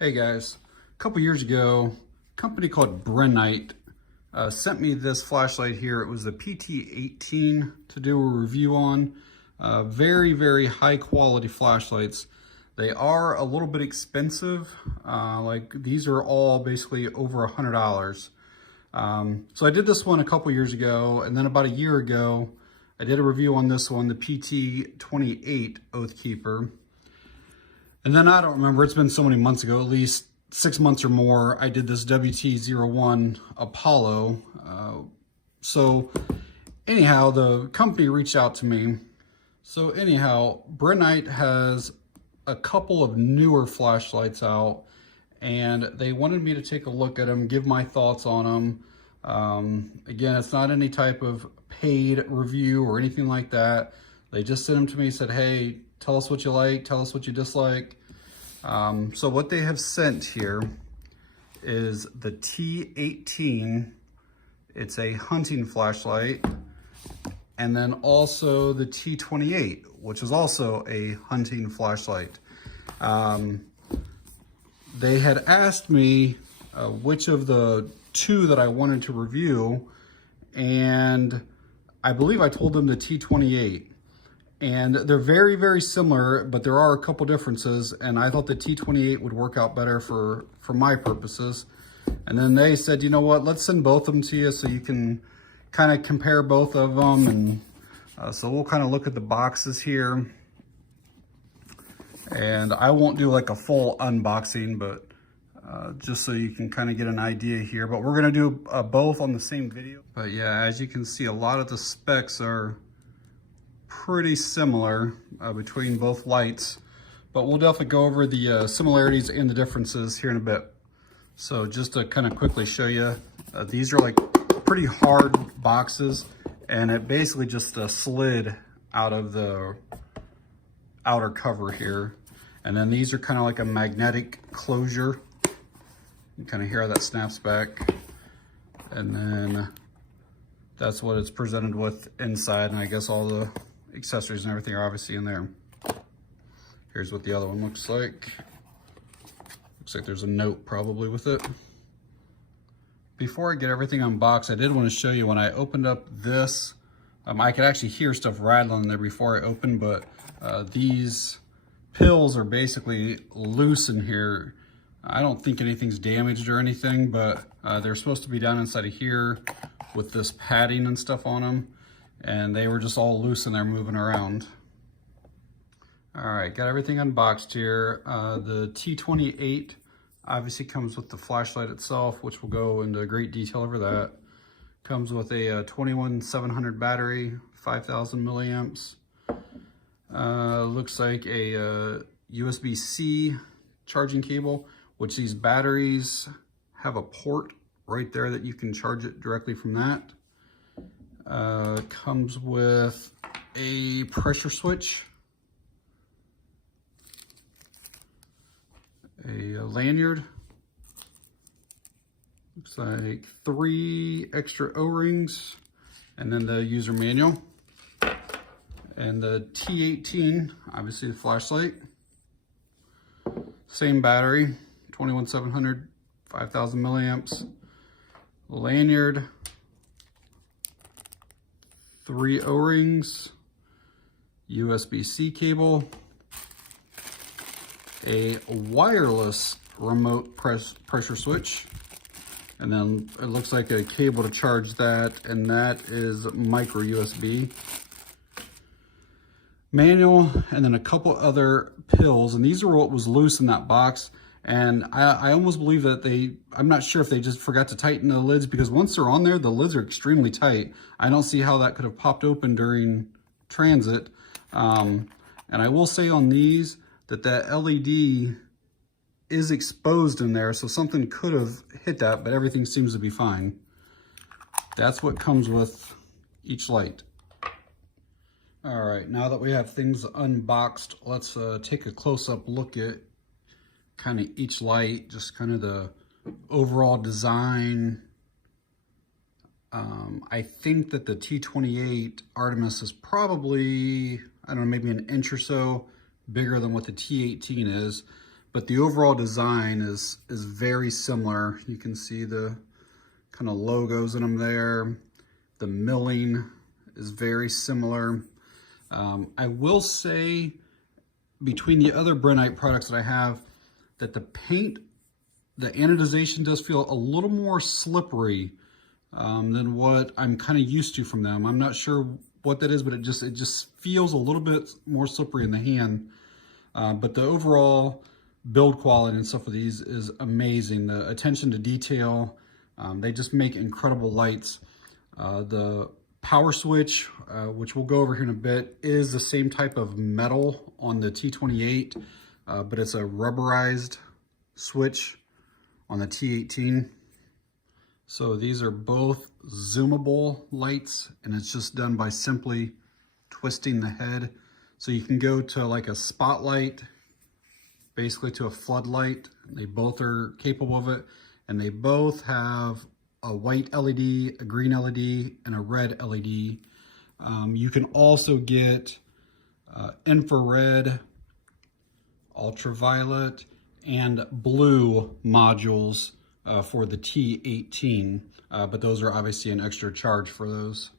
Hey guys, a couple years ago, a company called Brinyte sent me this flashlight here. It was the PT18 to do a review on. Very, very high quality flashlights. They are a little bit expensive. Like these are all basically over $100. So I did this one a couple years ago, and then about a year ago, I did a review on this one, the PT28 Oathkeeper. And then I don't remember, it's been so many months ago, at least 6 months or more, I did this WT01 Apollo. So anyhow, the company reached out to me. So anyhow, Brinyte has a couple of newer flashlights out, and they wanted me to take a look at them, give my thoughts on them. Again, it's not any type of paid review or anything like that. They just sent them to me and said, hey, tell us what you like, tell us what you dislike. So what they have sent here is the T18. It's a hunting flashlight. And then also the T28, which is also a hunting flashlight. They had asked me which of the two that I wanted to review, and I believe I told them the T28. And they're very, very similar, but there are a couple differences, and I thought the T28 would work out better for my purposes. And then they said, you know what, let's send both of them to you so you can kind of compare both of them. And so we'll kind of look at the boxes here. And I won't do like a full unboxing, but just so you can kind of get an idea here. But we're gonna do both on the same video. But yeah, as you can see, a lot of the specs are pretty similar between both lights, but we'll definitely go over the similarities and the differences here in a bit. So just to kind of quickly show you, these are like pretty hard boxes, and it basically just slid out of the outer cover here. And then these are kind of like a magnetic closure. You kind of hear how that snaps back. And then that's what it's presented with inside, and I guess all the accessories and everything are obviously in there. Here's what the other one looks like. Looks like there's a note probably with it. Before I get everything unboxed, I did want to show you when I opened up this, I could actually hear stuff rattling in there before I opened, but these pills are basically loose in here. I don't think anything's damaged or anything, but they're supposed to be down inside of here with this padding and stuff on them. And they were just all loose and they're moving around. All right, got everything unboxed here. The T28 obviously comes with the flashlight itself, which we'll go into great detail over that. Comes with a 21700 battery, 5000 milliamps. Looks like a USB-C charging cable, which these batteries have a port right there that you can charge it directly from that. Comes with a pressure switch, a lanyard, looks like 3 extra O-rings, and then the user manual, and the T18, obviously the flashlight, same battery, 21700, 5000 milliamps, lanyard, 3 O-rings, USB-C cable, a wireless remote pressure switch, and then it looks like a cable to charge that, and that is micro USB. Manual, and then a couple other pills, and these are what was loose in that box. And I almost believe that I'm not sure if they just forgot to tighten the lids, because once they're on there, the lids are extremely tight. I don't see how that could have popped open during transit. And I will say on these that that LED is exposed in there, so something could have hit that, but everything seems to be fine. That's what comes with each light. All right, now that we have things unboxed, let's take a close-up look at kind of each light, just kind of the overall design. I think that the T28 Artemis is probably, I don't know, maybe an inch or so bigger than what the T18 is. but the overall design is very similar. You can see the kind of logos in them there. The milling is very similar. I will say, between the other Brinyte products that I have, that the paint, the anodization does feel a little more slippery than what I'm kind of used to from them. I'm not sure what that is, but it just feels a little bit more slippery in the hand. But the overall build quality and stuff of these is amazing. The attention to detail, they just make incredible lights. The power switch, which we'll go over here in a bit, is the same type of metal on the T28, but it's a rubberized switch on the T18. So these are both zoomable lights, and it's just done by simply twisting the head. So you can go to like a spotlight, basically to a floodlight. They both are capable of it, and they both have a white LED, a green LED, and a red LED. You can also get infrared, ultraviolet, and blue modules for the T18, but those are obviously an extra charge for those.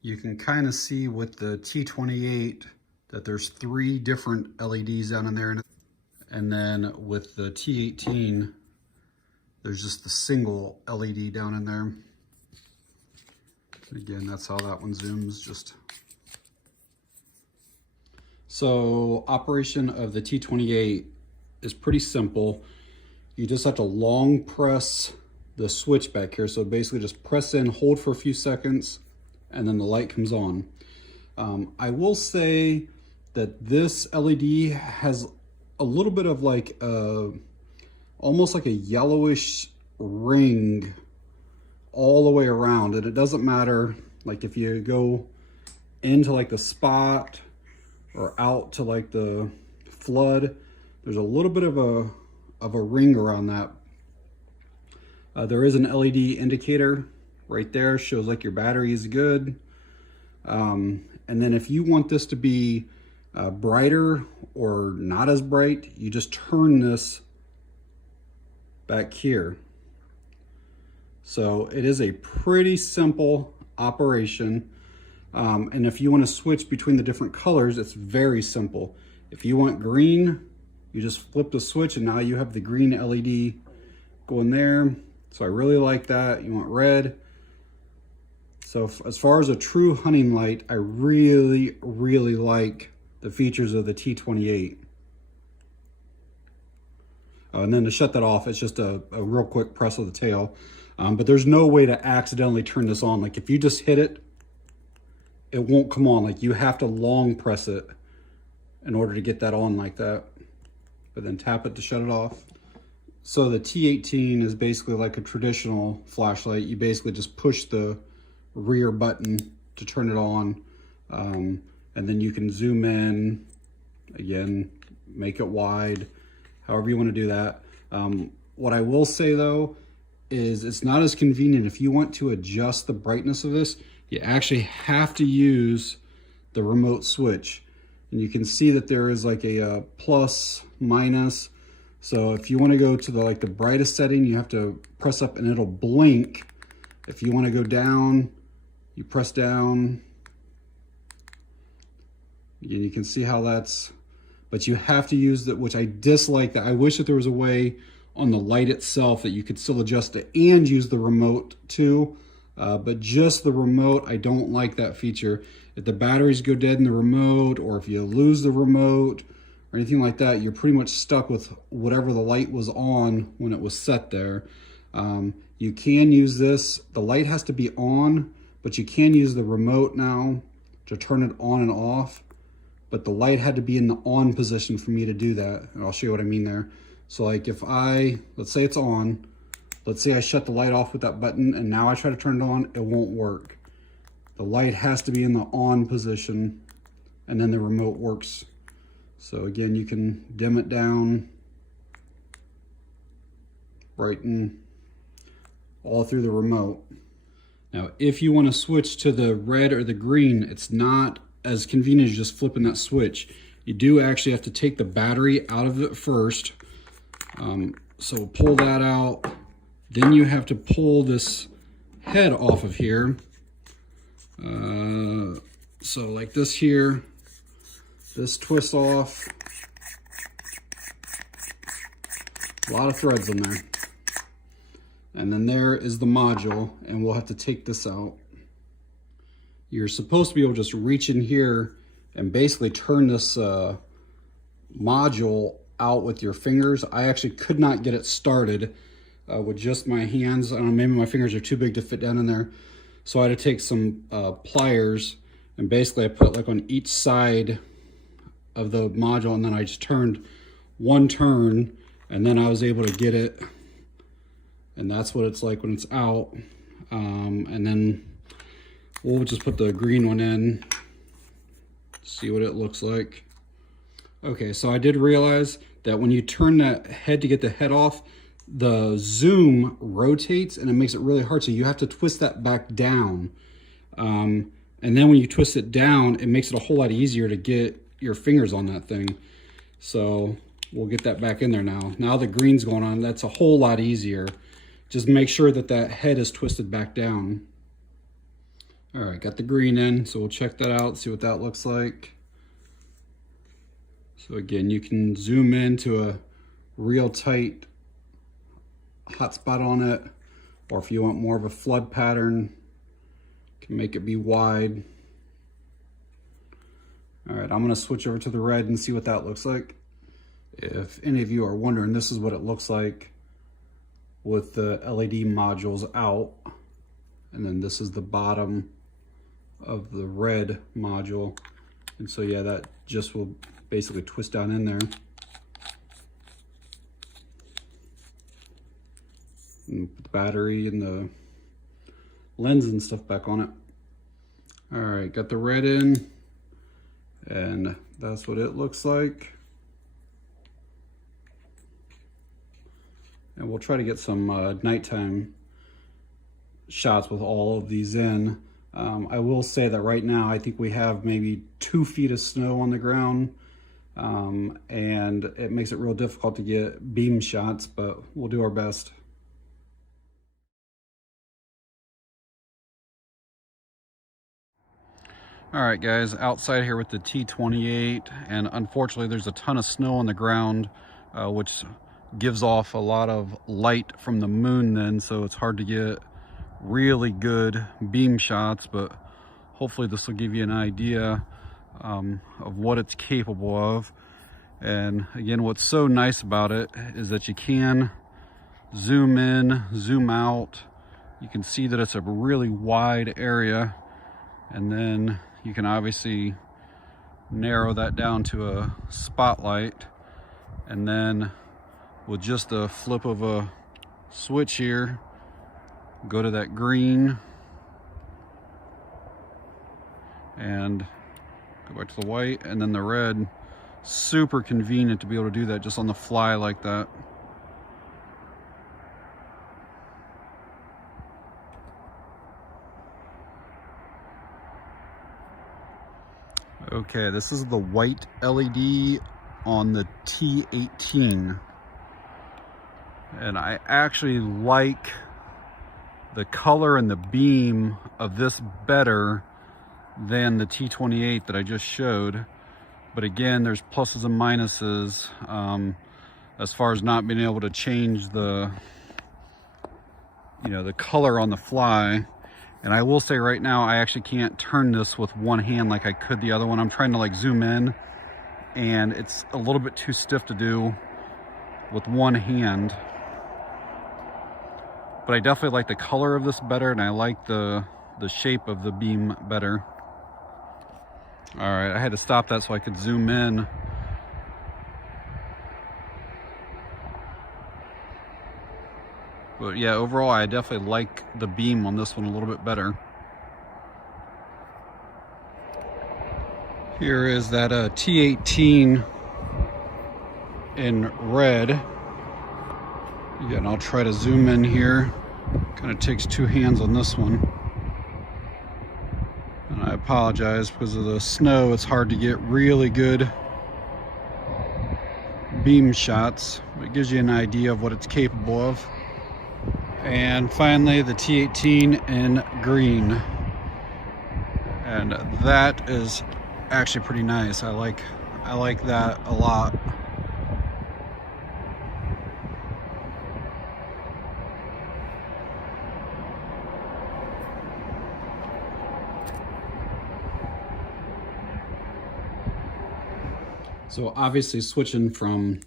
You can kind of see with the T28 that there's 3 different LEDs down in there, and then with the T18, there's just the single LED down in there. Again, that's how that one zooms. So operation of the T28 is pretty simple. You just have to long press the switch back here. So basically just press in, hold for a few seconds, and then the light comes on. I will say that this LED has a little bit of like almost like a yellowish ring all the way around, and it doesn't matter like if you go into like the spot or out to like the flood, there's a little bit of a ring around that. There is an LED indicator right there, shows like your battery is good. And then if you want this to be brighter or not as bright, you just turn this back here. So it is a pretty simple operation. And if you want to switch between the different colors, it's very simple. If you want green, you just flip the switch and now you have the green LED going there. So I really like that. You want red. So as far as a true hunting light, I really, really like the features of the T28. And then to shut that off, it's just a real quick press of the tail. But there's no way to accidentally turn this on. Like if you just hit it, it won't come on. Like you have to long press it in order to get that on like that. But then tap it to shut it off. So the T18 is basically like a traditional flashlight. You basically just push the rear button to turn it on. And then you can zoom in, again, make it wide, however you want to do that. What I will say though, is it's not as convenient. If you want to adjust the brightness of this, you actually have to use the remote switch. And you can see that there is like a plus, minus. So if you want to go to the brightest setting, you have to press up and it'll blink. If you want to go down, you press down. Again, you can see how that's, but you have to use that, which I dislike that. I wish that there was a way on the light itself that you could still adjust it and use the remote too. But just the remote, I don't like that feature. If the batteries go dead in the remote, or if you lose the remote or anything like that, you're pretty much stuck with whatever the light was on when it was set there. You can use this. The light has to be on, but you can use the remote now to turn it on and off. But the light had to be in the on position for me to do that. And I'll show you what I mean there. So like if let's say it's on, let's say I shut the light off with that button and now I try to turn it on, it won't work. The light has to be in the on position and then the remote works. So again, you can dim it down, brighten, all through the remote. Now, if you want to switch to the red or the green, it's not as convenient as just flipping that switch. You do actually have to take the battery out of it first. So pull that out. Then you have to pull this head off of here. So like this here, this twists off. A lot of threads in there. And then there is the module, and we'll have to take this out. You're supposed to be able to just reach in here and basically turn this module out with your fingers. I actually could not get it started with just my hands. I don't know, maybe my fingers are too big to fit down in there. So I had to take some pliers, and basically I put like on each side of the module, and then I just turned one turn, and then I was able to get it. And that's what it's like when it's out. And then we'll just put the green one in, see what it looks like. Okay, so I did realize that when you turn that head to get the head off, the zoom rotates and it makes it really hard. So you have to twist that back down. And then when you twist it down, it makes it a whole lot easier to get your fingers on that thing. So we'll get that back in there now. Now the green's going on, that's a whole lot easier. Just make sure that that head is twisted back down. All right, got the green in, so we'll check that out, see what that looks like. So again, you can zoom into a real tight hot spot on it, or if you want more of a flood pattern, you can make it be wide. All right, I'm gonna switch over to the red and see what that looks like. If any of you are wondering, this is what it looks like with the LED modules out. And then this is the bottom of the red module. And so yeah, that just will basically twist down in there. And put the battery and the lens and stuff back on it. All right, got the red in, and that's what it looks like. And we'll try to get some nighttime shots with all of these in. I will say that right now, I think we have maybe 2 feet of snow on the ground, and it makes it real difficult to get beam shots, but we'll do our best. All right, guys, outside here with the T28, and unfortunately there's a ton of snow on the ground, which gives off a lot of light from the moon then, so it's hard to get really good beam shots, but hopefully this will give you an idea of what it's capable of. And again, what's so nice about it is that you can zoom in, zoom out. You can see that it's a really wide area, and then you can obviously narrow that down to a spotlight, and then with just a flip of a switch here, go to that green and go back to the white, and then the red. Super convenient to be able to do that just on the fly like that. Okay, this is the white LED on the T18. And I actually like the color and the beam of this better than the T28 that I just showed. But again, there's pluses and minuses as far as not being able to change the, the color on the fly. And I will say right now, I actually can't turn this with one hand like I could the other one. I'm trying to like zoom in, and it's a little bit too stiff to do with one hand. But I definitely like the color of this better, and I like the shape of the beam better. All right, I had to stop that so I could zoom in. But yeah, overall, I definitely like the beam on this one a little bit better. Here is that T18 in red. Yeah, and I'll try to zoom in here. Kind of takes 2 hands on this one. And I apologize, because of the snow, it's hard to get really good beam shots. It gives you an idea of what it's capable of. And finally, the T18 in green. And that is actually pretty nice. I like that a lot. So obviously switching from,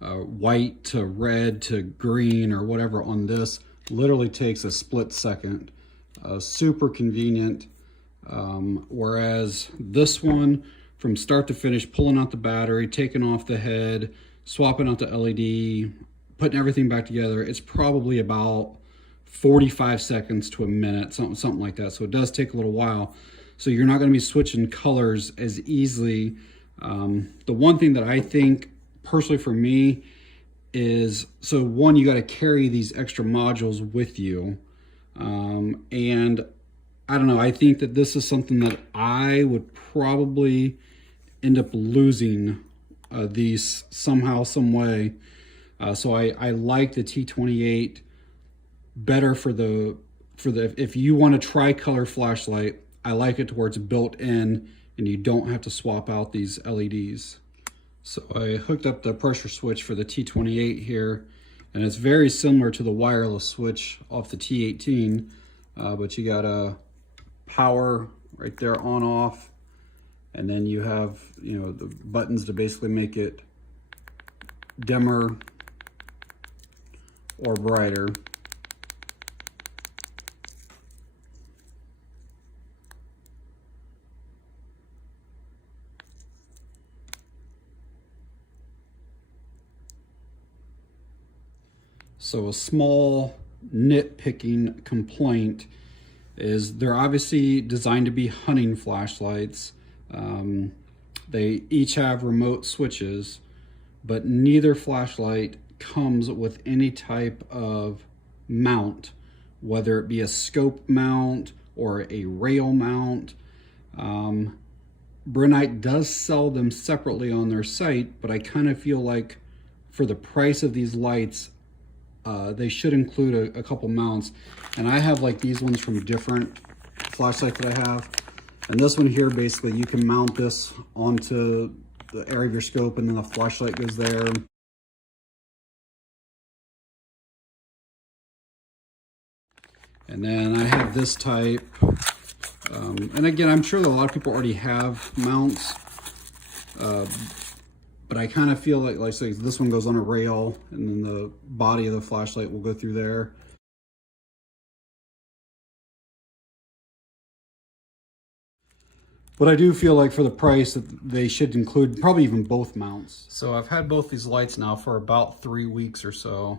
white to red to green or whatever on this literally takes a split second. Super convenient. Whereas this one, from start to finish, pulling out the battery, taking off the head, swapping out the LED, putting everything back together, it's probably about 45 seconds to a minute, something like that. So it does take a little while. So you're not going to be switching colors as easily. The one thing that I think personally for me is, so one, you got to carry these extra modules with you. And I don't know, I think that this is something that I would probably end up losing these somehow, some way. So I like the T28 better for the if you want a tri-color flashlight. I like it to where it's built in and you don't have to swap out these LEDs. So I hooked up the pressure switch for the T28 here, and it's very similar to the wireless switch off the T18, but you got a power right there, on off, and then you have the buttons to basically make it dimmer or brighter. So a small nitpicking complaint is they're obviously designed to be hunting flashlights. They each have remote switches, but neither flashlight comes with any type of mount, whether it be a scope mount or a rail mount. Brinyte does sell them separately on their site, but I kind of feel like for the price of these lights, they should include a couple mounts. And I have like these ones from different flashlights that I have. And this one here, basically you can mount this onto the area of your scope and then the flashlight goes there. And then I have this type. And again, I'm sure that a lot of people already have mounts. But I kind of feel like say this one goes on a rail and then the body of the flashlight will go through there. But I do feel like for the price that they should include probably even both mounts. So I've had both these lights now for about 3 weeks or so.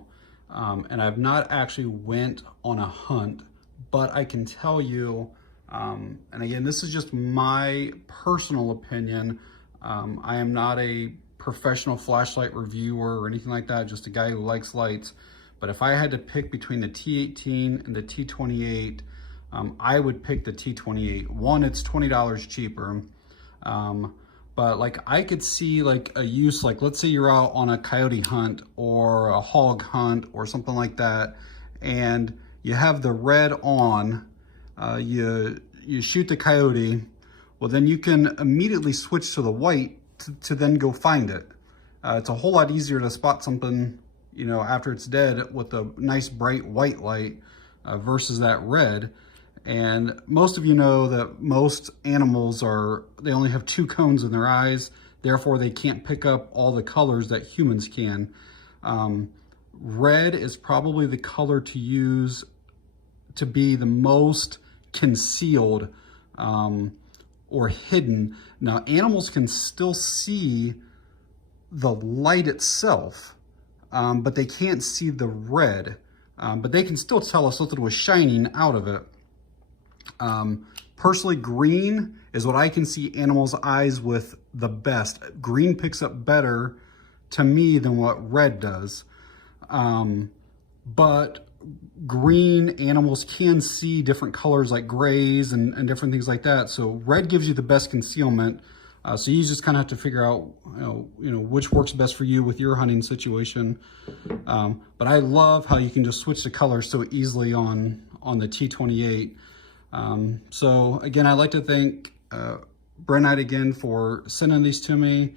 And I've not actually went on a hunt, but I can tell you, and again, this is just my personal opinion. I am not a professional flashlight reviewer or anything like that, just a guy who likes lights. But if I had to pick between the T18 and the T28, I would pick the T28. One, it's $20 cheaper. But like I could see like a use, like let's say you're out on a coyote hunt or a hog hunt or something like that, and you have the red on, you shoot the coyote, well then you can immediately switch to the white to then go find it. It's a whole lot easier to spot something, after it's dead with a nice bright white light versus that red. And most of you know that most animals they only have 2 cones in their eyes, therefore they can't pick up all the colors that humans can. Red is probably the color to use to be the most concealed or hidden. Now, animals can still see the light itself, but they can't see the red. But they can still tell us something was shining out of it. Personally, green is what I can see animals' eyes with the best. Green picks up better to me than what red does. But green animals can see different colors like grays and different things like that. So red gives you the best concealment. So you just kind of have to figure out, you know, which works best for you with your hunting situation. But I love how you can just switch the colors so easily on the T28. So again, I'd like to thank Brinyte again for sending these to me.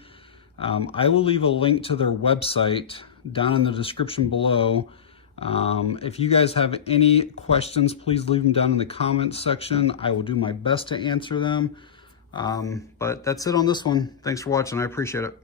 I will leave a link to their website down in the description below. If you guys have any questions, please leave them down in the comments section. I will do my best to answer them. But that's it on this one. Thanks for watching. I appreciate it.